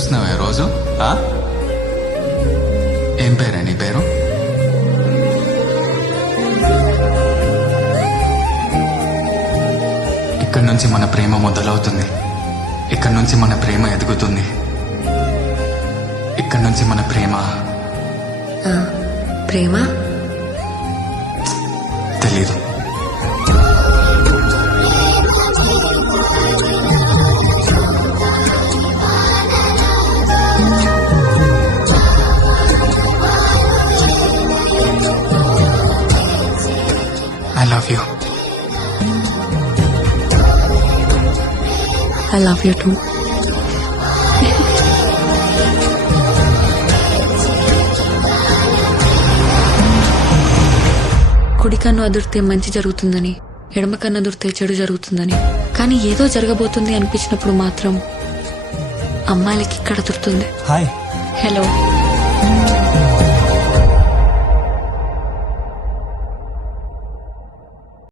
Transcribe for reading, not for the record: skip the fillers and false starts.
పిలుస్తున్నావే రోజు ఆ? ఏం పేరే నీ పేరు? ఇక్కడి నుంచి మన ప్రేమ మొదలవుతుంది. ఇక్కడి నుంచి మన ప్రేమ ఎదుగుతుంది. ఇక్కడి నుంచి మన ప్రేమ ప్రేమ తెలీదు. I love you. I love you too. కుడి కన్ను అదురితే మంచి జరుగుతుందని, ఎడమ కన్ను అదురితే చెడు జరుగుతుందని, కానీ ఏదో జరగబోతుంది అనిపించినప్పుడు మాత్రం అమ్మాయిలకి ఇక్కడ అదురుతుంది. హాయ్. హలో.